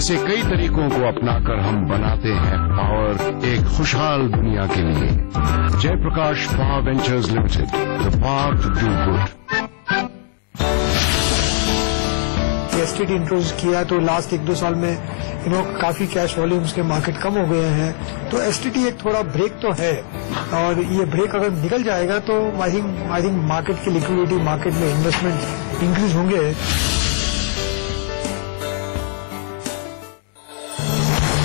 ऐसे कई तरीकों को अपनाकर हम बनाते हैं पावर एक खुशहाल दुनिया के लिए। Jaiprakash power ventures limited, the power to do good. STD introduce किया तो लास्ट 1-2 साल में काफी कैश वॉल्यूम्स के मार्केट कम हो गए हैं, तो एसटीडी एक थोड़ा ब्रेक तो है, और ये ब्रेक अगर निकल जाएगा तो आई थिंक मार्केट की लिक्विडिटी, मार्केट में इन्वेस्टमेंट इंक्रीज होंगे।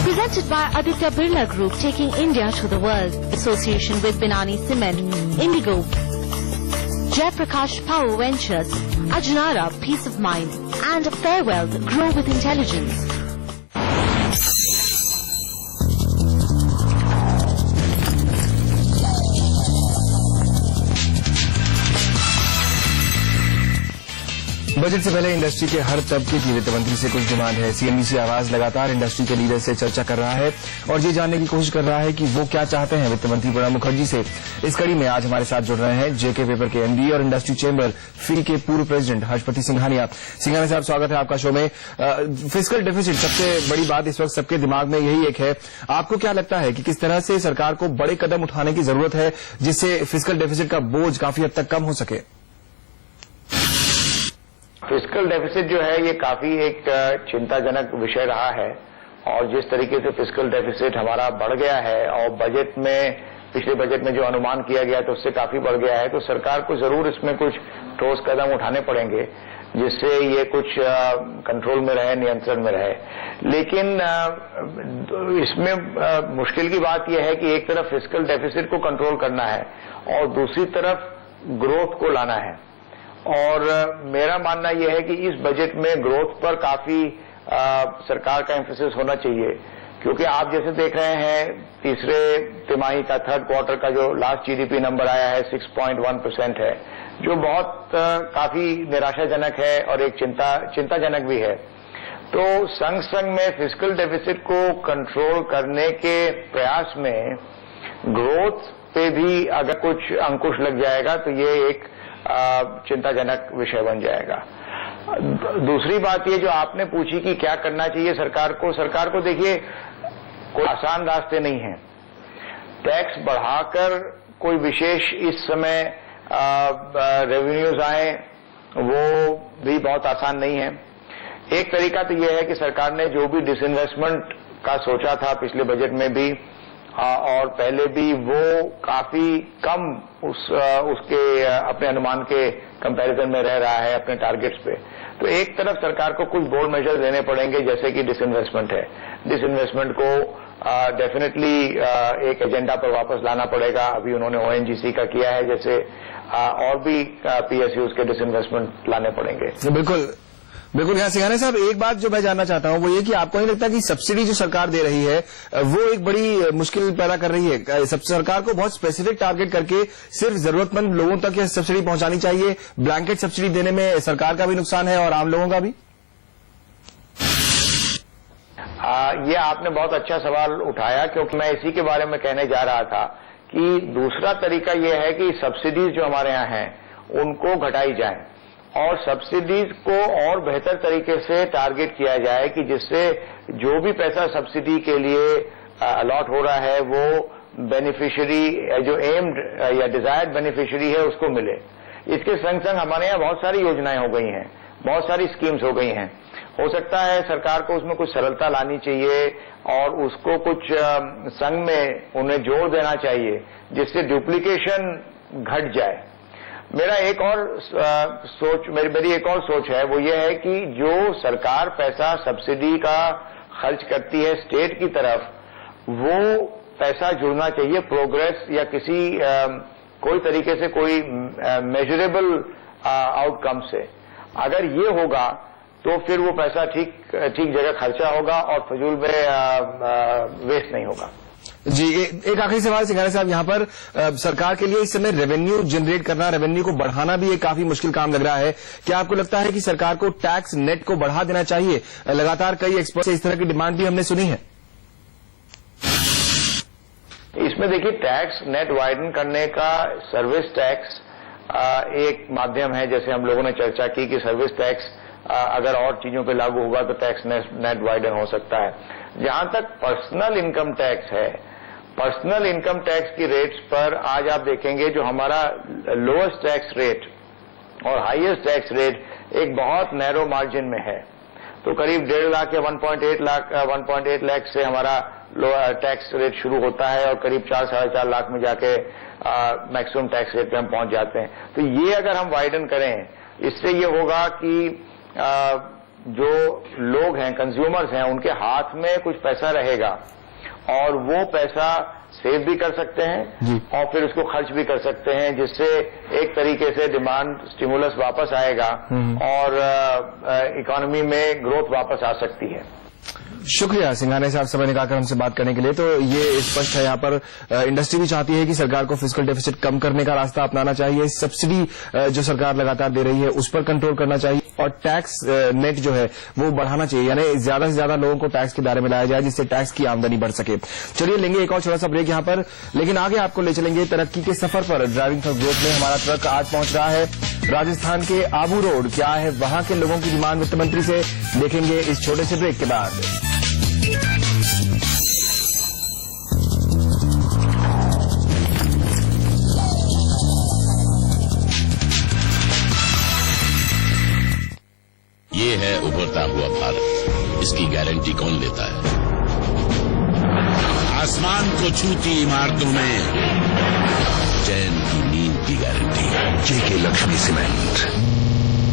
Presented by Aditya Birla Group, taking India to the world. Association with Binani Cement, Indigo, Jayprakash Power Ventures, Ajnara Peace of Mind, and Fairwealth Grow with Intelligence. Budget से पहले industry के हर तबके की वित्त मंत्री से कुछ डिमांड है। सीएमडीसी आवाज लगातार इंडस्ट्री के लीडर से चर्चा कर रहा है और ये जानने की कोशिश कर रहा है कि वो क्या चाहते हैं वित्त मंत्री प्रणब मुखर्जी से। इस कड़ी में आज हमारे साथ जुड़ रहे हैं जेके पेपर के एमडी और इंडस्ट्री चेंबर फील के पूर्व प्रेसिडेंट हर्षपति सिंघानिया। सिंघानिया साहब, स्वागत है आपका शो में। फिस्कल डेफिसिट सबसे बड़ी बात इस वक्त सबके दिमाग में यही एक है। आपको क्या लगता है कि किस तरह से सरकार को बड़े कदम उठाने की जरूरत है जिससे फिस्कल डेफिसिट का बोझ काफी हद तक कम हो सके? फिस्कल डेफिसिट जो है ये काफी एक चिंताजनक विषय रहा है, और जिस तरीके से फिस्कल डेफिसिट हमारा बढ़ गया है और बजट में, पिछले बजट में जो अनुमान किया गया तो उससे काफी बढ़ गया है, तो सरकार को जरूर इसमें कुछ ठोस कदम उठाने पड़ेंगे जिससे ये कुछ कंट्रोल में रहे, नियंत्रण में रहे। लेकिन इसमें मुश्किल की बात यह है कि एक तरफ फिस्कल डेफिसिट को कंट्रोल करना है और दूसरी तरफ ग्रोथ को लाना है, और मेरा मानना यह है कि इस बजट में ग्रोथ पर काफी सरकार का एम्फेसिस होना चाहिए, क्योंकि आप जैसे देख रहे हैं तीसरे तिमाही का, थर्ड क्वार्टर का जो लास्ट जीडीपी नंबर आया है 6.1% है, जो बहुत काफी निराशाजनक है और एक चिंताजनक भी है। तो संग संग में फिस्कल डेफिसिट को कंट्रोल करने के प्रयास में ग्रोथ पे भी अगर कुछ अंकुश लग जाएगा तो ये एक चिंताजनक विषय बन जाएगा। दूसरी बात ये जो आपने पूछी कि क्या करना चाहिए सरकार को देखिए कोई आसान रास्ते नहीं है। टैक्स बढ़ाकर कोई विशेष इस समय रेवेन्यूज आए वो भी बहुत आसान नहीं है। एक तरीका तो यह है कि सरकार ने जो भी डिसइन्वेस्टमेंट का सोचा था पिछले बजट में भी और पहले भी, वो काफी कम उसके अपने अनुमान के कंपैरिजन में रह रहा है अपने टारगेट्स पे। तो एक तरफ सरकार को कुछ बोल्ड मेजर लेने पड़ेंगे, जैसे कि डिसइन्वेस्टमेंट है। डिसइन्वेस्टमेंट को डेफिनेटली एक एजेंडा पर वापस लाना पड़ेगा। अभी उन्होंने ओएनजीसी का किया है, जैसे और भी पीएसयूज के डिसइन्वेस्टमेंट लाने पड़ेंगे। बिल्कुल बिल्कुल। यहाँ सिंघानिया साहब, एक बात जो मैं जानना चाहता हूँ वो ये कि आपको नहीं लगता कि सब्सिडी जो सरकार दे रही है वो एक बड़ी मुश्किल पैदा कर रही है? सरकार को बहुत स्पेसिफिक टारगेट करके सिर्फ जरूरतमंद लोगों तक यह सब्सिडी पहुंचानी चाहिए। ब्लैंकेट सब्सिडी देने में सरकार का भी नुकसान है और आम लोगों का भी। ये आपने बहुत अच्छा सवाल उठाया, क्योंकि मैं इसी के बारे में कहने जा रहा था कि दूसरा तरीका यह है कि सब्सिडीज जो हमारे यहाँ हैं उनको घटाई जाए और सब्सिडीज को और बेहतर तरीके से टारगेट किया जाए कि जिससे जो भी पैसा सब्सिडी के लिए अलॉट हो रहा है वो बेनिफिशियरी, जो एम्ड या डिजायर्ड बेनिफिशियरी है, उसको मिले। इसके संग संग हमारे यहाँ बहुत सारी योजनाएं हो गई हैं, बहुत सारी स्कीम्स हो गई हैं। हो सकता है सरकार को उसमें कुछ सरलता लानी चाहिए और उसको कुछ संग में उन्हें जोड़ देना चाहिए जिससे डुप्लीकेशन घट जाए। मेरी एक और सोच है, वो ये है कि जो सरकार पैसा सब्सिडी का खर्च करती है स्टेट की तरफ, वो पैसा जुड़ना चाहिए प्रोग्रेस या किसी कोई तरीके से कोई मेजरेबल आउटकम से। अगर ये होगा तो फिर वो पैसा ठीक जगह खर्चा होगा और फजूल में वेस्ट नहीं होगा। जी, एक आखिरी सवाल सिंघानिया साहब, यहाँ पर सरकार के लिए इस समय रेवेन्यू जनरेट करना, रेवेन्यू को बढ़ाना भी एक काफी मुश्किल काम लग रहा है। क्या आपको लगता है कि सरकार को टैक्स नेट को बढ़ा देना चाहिए? लगातार कई एक्सपर्ट से इस तरह की डिमांड भी हमने सुनी है। इसमें देखिए, टैक्स नेट वाइडन करने का सर्विस टैक्स एक माध्यम है। जैसे हम लोगों ने चर्चा की कि सर्विस टैक्स अगर और चीजों पे लागू होगा तो टैक्स नेट वाइडन हो सकता है। जहां तक पर्सनल इनकम टैक्स है, पर्सनल इनकम टैक्स की रेट्स पर आज आप देखेंगे जो हमारा लोएस्ट टैक्स रेट और हाईएस्ट टैक्स रेट एक बहुत नैरो मार्जिन में है। तो करीब 1.5 लाख या 1.8 लाख से हमारा टैक्स रेट शुरू होता है और करीब 4-4.5 लाख में जाके मैक्सिमम टैक्स रेट पे हम पहुंच जाते हैं। तो ये अगर हम वाइडन करें, इससे ये होगा कि जो लोग हैं, कंज्यूमर्स हैं, उनके हाथ में कुछ पैसा रहेगा और वो पैसा सेव भी कर सकते हैं और फिर उसको खर्च भी कर सकते हैं, जिससे एक तरीके से डिमांड स्टिमुलस वापस आएगा और इकोनॉमी में ग्रोथ वापस आ सकती है। शुक्रिया सिंघानिया साहब समय निकालकर हमसे बात करने के लिए। तो ये स्पष्ट है, यहाँ पर इंडस्ट्री भी चाहती है कि सरकार को फिस्कल डेफिसिट कम करने का रास्ता अपनाना चाहिए, सब्सिडी जो सरकार लगातार दे रही है उस पर कंट्रोल करना चाहिए और टैक्स नेट जो है वो बढ़ाना चाहिए, यानी ज्यादा से ज्यादा लोगों को टैक्स के दायरे में लाया जाए जिससे टैक्स की आमदनी बढ़ सके। चलिए लेंगे एक और छोटा सा ब्रेक यहाँ पर, लेकिन आगे आपको ले चलेंगे तरक्की के सफर पर। ड्राइविंग फॉर ग्रोथ में हमारा ट्रक आज पहुंच रहा है राजस्थान के आबू रोड। क्या है वहां के लोगों की डिमांड वित्त मंत्री से, देखेंगे इस छोटे से ब्रेक के बाद। ये है उभरता हुआ भारत, इसकी गारंटी कौन लेता है? आसमान को छूती इमारतों में चैन की नींद की गारंटी। JK Lakshmi cement.